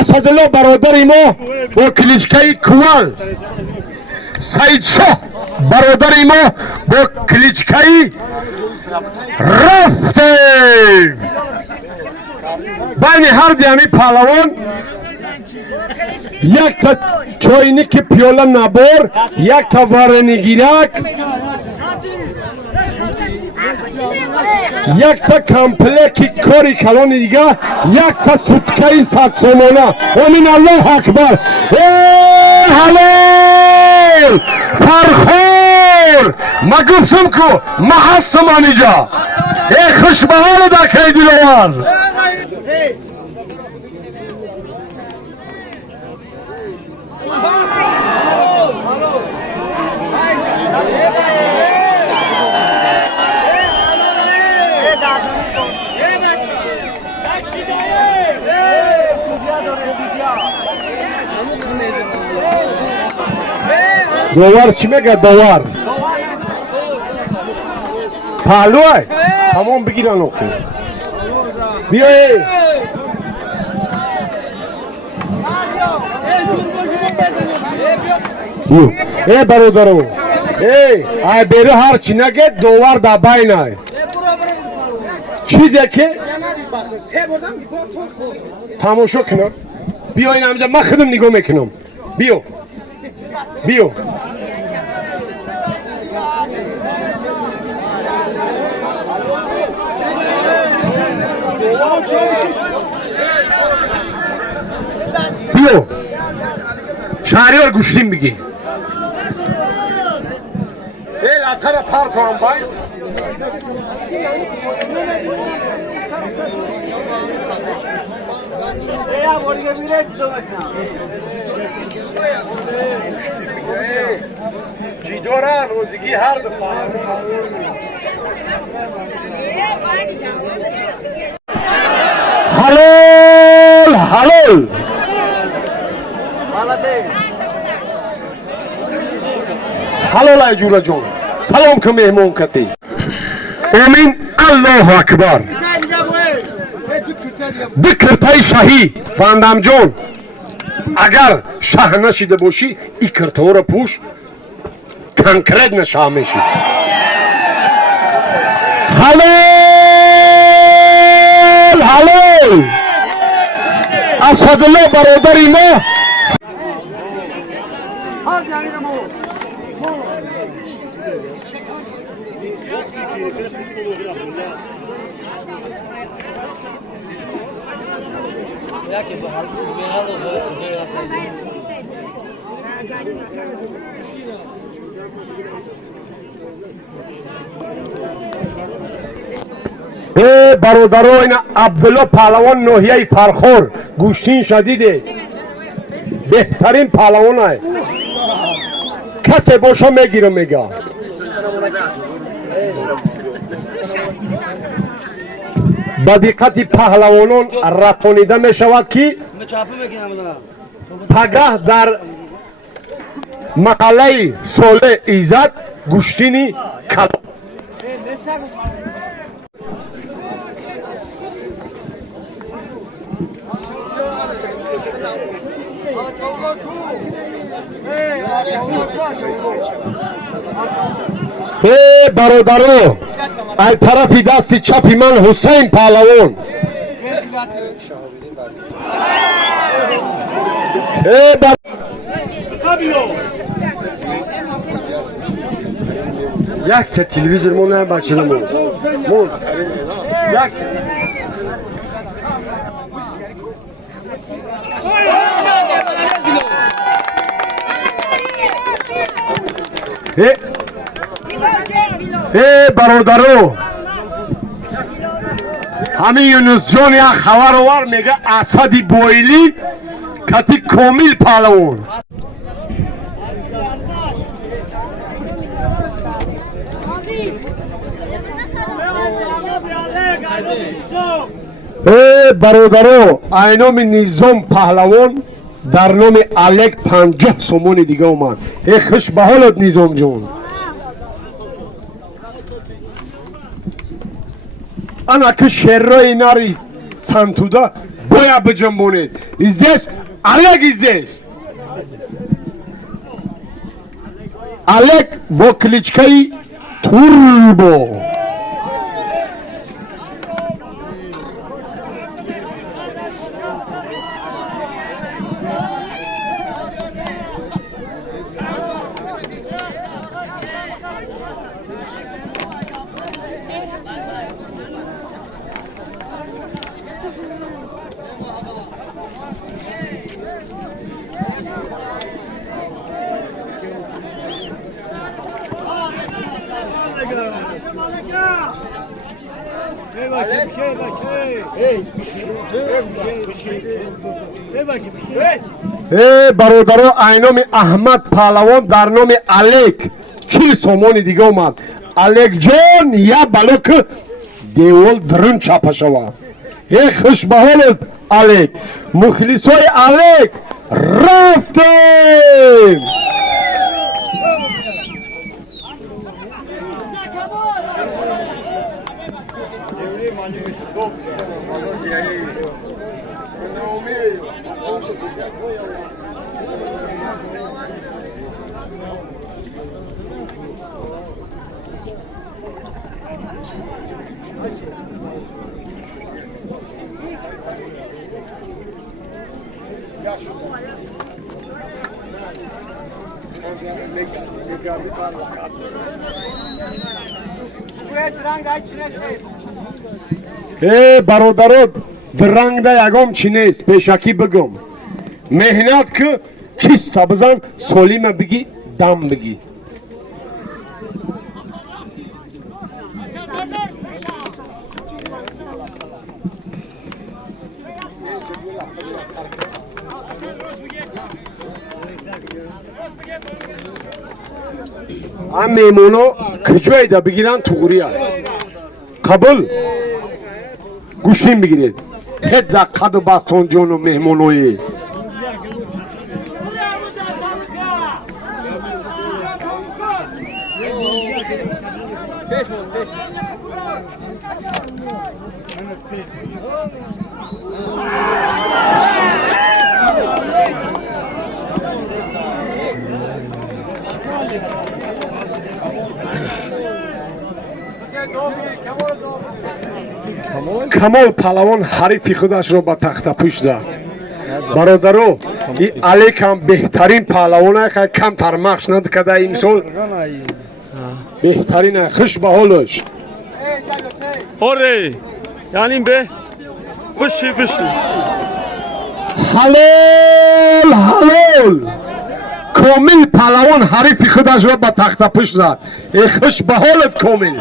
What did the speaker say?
اسدالله برادر ما با کلیچکه کوال، سعید شاه برادر ما با کلیچکه رفته. بین هر دیمی پهلوان یک تا چاینک پیاله نبار، یک تا ورنگیرک، یک تا کمپلک کاری کلان دیگه، یک تا سوتکه 100 سومانه. امین الله اکبر. حلال فرخور ما گفتم که ما هستم اینجا. خوش به حال دکه دلوار. دوار چی میگه؟ دوار پهلوه تمام بگیرن نقطه بیایی ای برادرو ای بیره هر چی نگه دوار در بینه چیزی که تماشا کنم. بیاین همجا من خودم نگاه میکنم. بیو بیو بیو شهریار گوشتیم بگی ای لطر پرت هم باید جیدوره روزگی هر دفعه حلال حلال حلال ای جورا جون سلام که مهمون کتی. امین الله اکبر. دکرتای شاهی فاندام جون اگر شاه نشیده باشی ای کرتا را پوش کنکرت نشاه میشی. حلال حلال اسدالله برادر ما برادرو این عبدالله پهلوان نوحیه فرخور گوشتین شدیده بهترین پهلوان های کسی باشا میگیره میگه با دقت پهلوانان رتانیده می شود که پگاه در محله ساله ایزد گوشتینی کلا برادرو ای طرفی دست چپی من حسین پهلوان یک تا تلویزیون مون هم بچه مون یک برادرو همین یونس جان یک خبر آور میگه اسدی بویلی کتی کامل پهلوان. برادرو اینام نظام پهلوان در نام الک 50 سومون دیگه اومد. خوش به حالت نظام جان. انا که شهرهای ناری سنتودا باید بجنبونید. Здесь Олег здесь. Олег با کلیچکای توربو. برادران اینام احمد پهلوان در نام الک 40 سومون دیگه اومد. الک جان یا بلوک دیول درون چاپه شود. خوش به حالت الک. مخلصای الک رفتیم. برادران درنگ دا یگام چی نیست پیشکی بگم مهنت که چیستا بزن سولیم بگی دم بگی هم میمونو کجای دا بگیرن توغری ها قبل گوشیم بگیرید هد دا قد و بستان جان و مهمونوی کمال پهلوان حریف خودش را به تخت پوش زد. برادرو این الک هم بهترین پهلوانه که کم ترمخش ندکده این سال بهترینه خوش به حالش آره یعنی به بشی حلال حلال کامل پهلوان حریف خودش را به تخت پوش زد خوش به حالت کامل